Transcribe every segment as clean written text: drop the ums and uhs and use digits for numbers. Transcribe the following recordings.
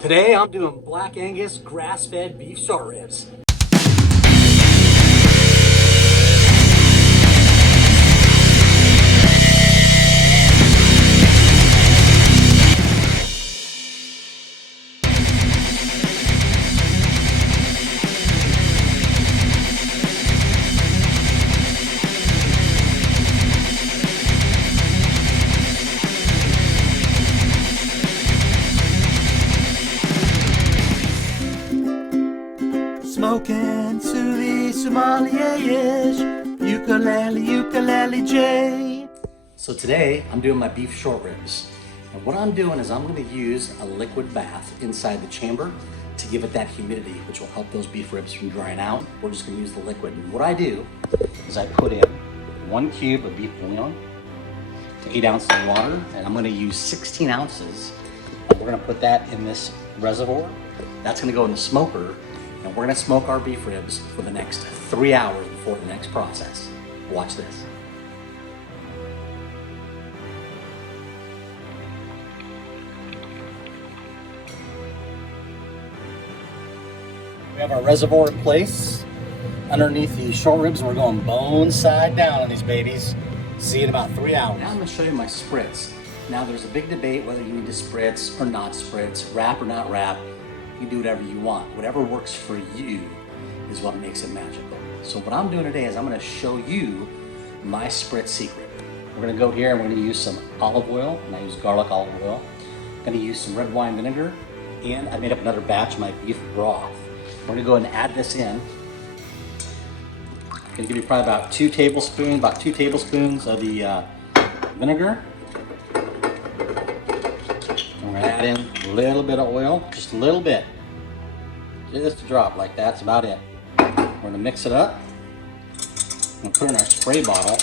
Today I'm doing Black Angus grass-fed beef short ribs. Smoking to the sommelier-ish, ukulele, ukulele J. So today I'm doing my beef short ribs. And what I'm doing is I'm going to use a liquid bath inside the chamber to give it that humidity, which will help those beef ribs from drying out. We're just going to use the liquid. And what I do is I put in 1 cube of beef bouillon to 8 ounces of water, and I'm going to use 16 ounces. And we're going to put that in this reservoir. That's going to go in the smoker. And we're gonna smoke our beef ribs for the next 3 hours before the next process. Watch this. We have our reservoir in place underneath these short ribs, and we're going bone side down on these babies. See you in about 3 hours. Now I'm gonna show you my spritz. Now there's a big debate whether you need to spritz or not spritz, wrap or not wrap. You can do whatever you want. Whatever works for you is what makes it magical. So what I'm doing today is I'm gonna show you my spritz secret. We're gonna go here and we're gonna use some olive oil, and I use garlic olive oil. I'm gonna use some red wine vinegar, and I made up another batch of my beef broth. We're gonna go ahead and add this in. I'm gonna give you probably about 2 tablespoons of the vinegar. And we're gonna add in a little bit of oil, just a little bit. Just a drop like that, that's about it. We're gonna mix it up and put it in our spray bottle.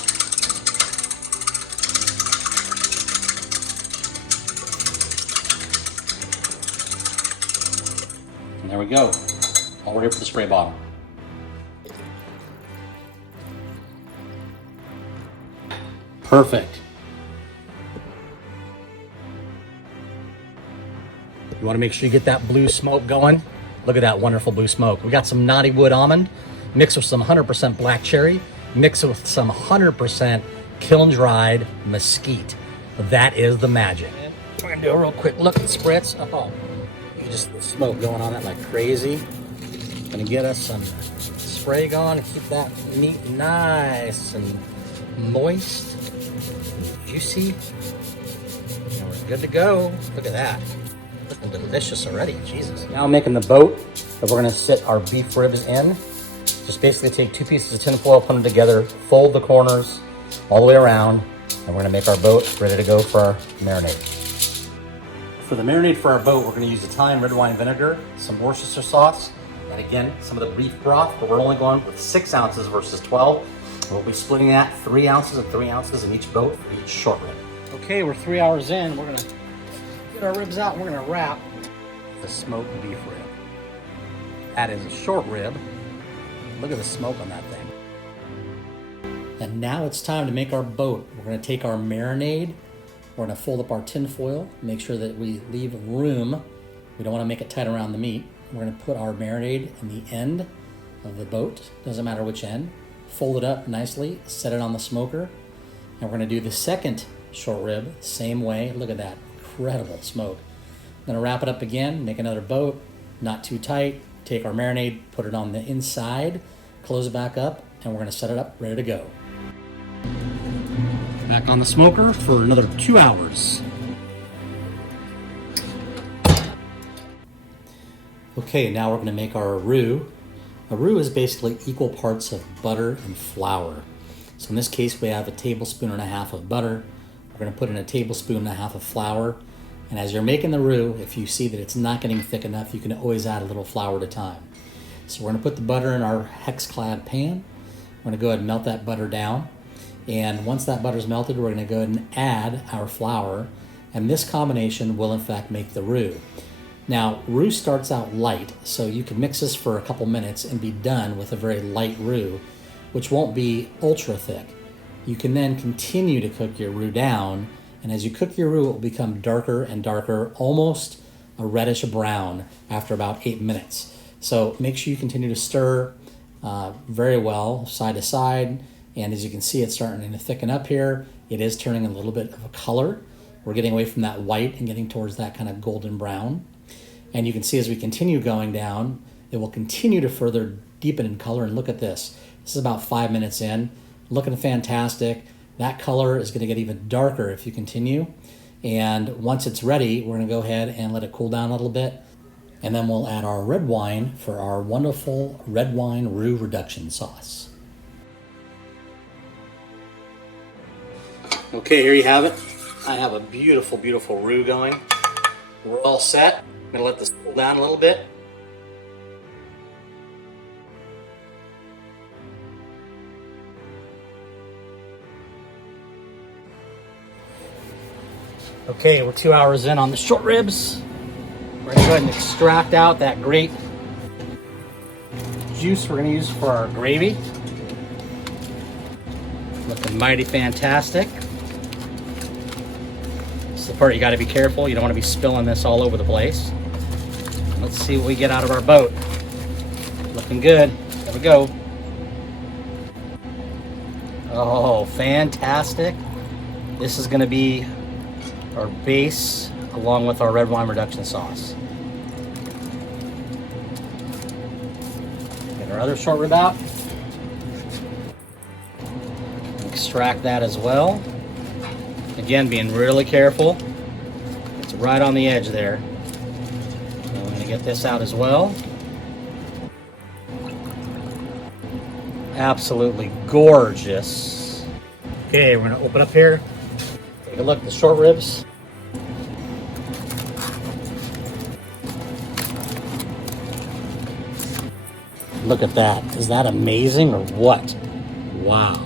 And there we go, all ready for the spray bottle. Perfect. You want to make sure you get that blue smoke going. Look at that wonderful blue smoke. We got some knotty wood almond mixed with some 100% black cherry, mixed with some 100% kiln dried mesquite. That is the magic. We're gonna do a real quick look at spritz. Oh, you just the smoke going on that like crazy. Gonna get us some spray going to keep that meat nice and moist, and juicy. And we're good to go. Look at that. Looking delicious already, Jesus. Now I'm making the boat that we're gonna sit our beef ribs in. Just basically take 2 pieces of tin foil, put them together, fold the corners all the way around, and we're gonna make our boat ready to go for our marinade. For the marinade for our boat, we're gonna use Italian red wine vinegar, some Worcestershire sauce, and again, some of the beef broth, but we're only going with 6 ounces versus 12. We'll be splitting that 3 ounces and 3 ounces in each boat for each short rib. Okay, we're 3 hours in. We're gonna get our ribs out and we're gonna wrap the smoked beef rib. That is a short rib. Look at the smoke on that thing. And now it's time to make our boat. We're gonna take our marinade. We're gonna fold up our tin foil, make sure that we leave room. We don't wanna make it tight around the meat. We're gonna put our marinade in the end of the boat, doesn't matter which end. Fold it up nicely, set it on the smoker. And we're gonna do the second short rib, same way. Look at that, incredible smoke. I'm gonna wrap it up again, make another boat, not too tight. Take our marinade, put it on the inside, close it back up, and we're gonna set it up, ready to go. Back on the smoker for another 2 hours. Okay, now we're gonna make our roux. A roux is basically equal parts of butter and flour. So in this case, we have 1.5 tablespoons of butter. We're gonna put in 1.5 tablespoons of flour. And as you're making the roux, if you see that it's not getting thick enough, you can always add a little flour at a time. So we're gonna put the butter in our hex-clad pan. We're gonna go ahead and melt that butter down. And once that butter's melted, we're gonna go ahead and add our flour. And this combination will in fact make the roux. Now, roux starts out light, so you can mix this for a couple minutes and be done with a very light roux, which won't be ultra thick. You can then continue to cook your roux down, and as you cook your roux, it will become darker and darker, almost a reddish brown after about 8 minutes. So make sure you continue to stir very well, side to side. And as you can see, it's starting to thicken up here. It is turning a little bit of a color. We're getting away from that white and getting towards that kind of golden brown. And you can see as we continue going down, it will continue to further deepen in color. And look at this. This is about 5 minutes in. Looking fantastic. That color is going to get even darker if you continue. And once it's ready, we're going to go ahead and let it cool down a little bit. And then we'll add our red wine for our wonderful red wine roux reduction sauce. Okay, here you have it. I have a beautiful, beautiful roux going. We're all set. I'm going to let this cool down a little bit. Okay, we're 2 hours in on the short ribs. We're going to go ahead and extract out that great juice we're going to use for our gravy. Looking mighty fantastic. This is the part you got to be careful. You don't want to be spilling this all over the place. Let's see what we get out of our boat. Looking good. There we go. Oh, fantastic. This is going to be our base along with our red wine reduction sauce. Get our other short rib out. Extract that as well. Again, being really careful. It's right on the edge there. So I'm going to get this out as well. Absolutely gorgeous. Okay, we're going to open up here. Take a look at the short ribs. Look at that. Is that amazing or what? Wow.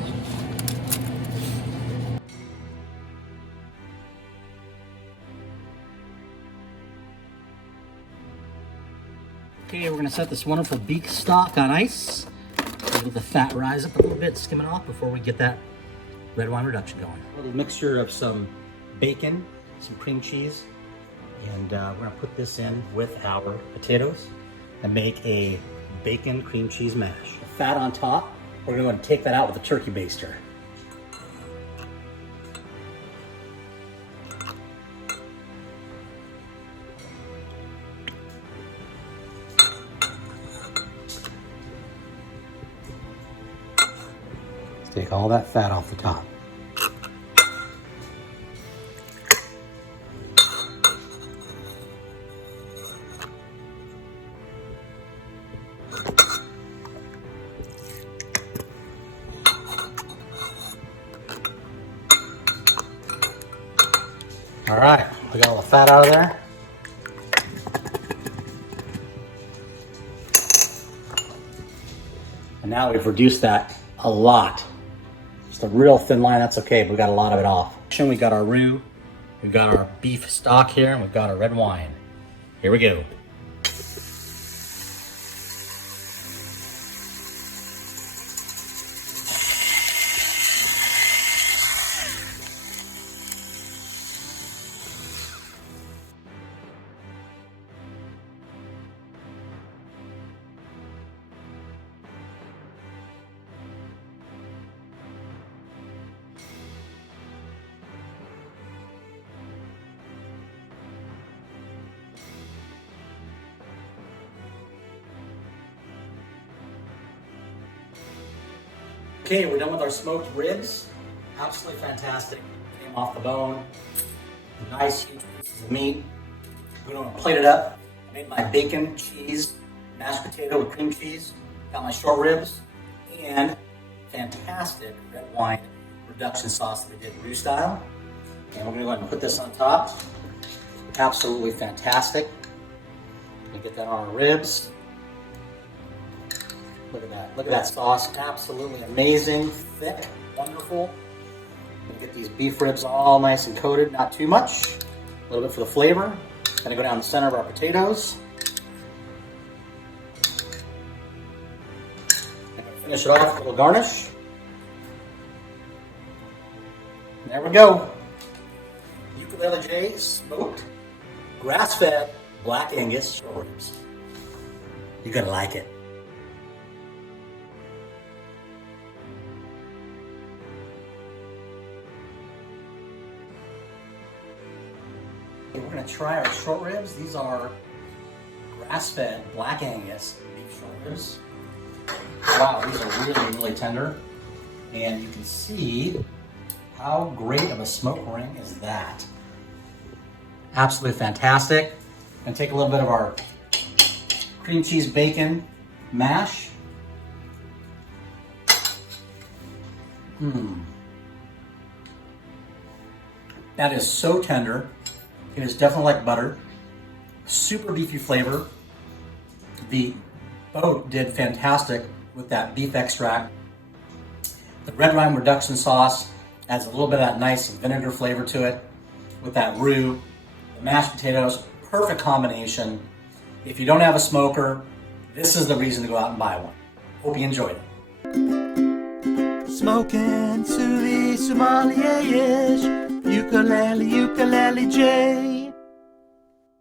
Okay, we're going to set this wonderful beef stock on ice. Let the fat rise up a little bit, skim it off before we get that red wine reduction going. A little mixture of some bacon, some cream cheese, and we're going to put this in with our potatoes and make a bacon cream cheese mash. The fat on top, we're going to take that out with a turkey baster. Take all that fat off the top. All right, we got all the fat out of there. And now we've reduced that a lot. Just a real thin line, that's okay, but we got a lot of it off. We got our roux, we've got our beef stock here, and we've got our red wine. Here we go. Okay, we're done with our smoked ribs. Absolutely fantastic. Came off the bone. Nice huge pieces of meat. We're going to plate it up. I made my bacon, cheese, mashed potato with cream cheese. Got my short ribs and fantastic red wine reduction sauce that we did roux style. And we're going to go ahead and put this on top. Absolutely fantastic. Gonna get that on our ribs. Look at that. Look at that sauce. Absolutely amazing. Thick. Wonderful. Gonna get these beef ribs all nice and coated. Not too much. A little bit for the flavor. Gonna go down the center of our potatoes. Gonna finish it off with a little garnish. And there we go. Ukulele J smoked, grass-fed, Black Angus short ribs. You're gonna like it. Okay, we're gonna try our short ribs. These are grass-fed Black Angus beef short ribs. Wow, these are really, really tender. And you can see how great of a smoke ring is that. Absolutely fantastic. And take a little bit of our cream cheese bacon mash. That is so tender. It is definitely like butter. Super beefy flavor. The boat did fantastic with that beef extract. The red wine reduction sauce adds a little bit of that nice vinegar flavor to it with that roux. The mashed potatoes, perfect combination. If you don't have a smoker, this is the reason to go out and buy one. Hope you enjoyed it. Smoking to the sommelier-ish. Ukulele, ukulele J.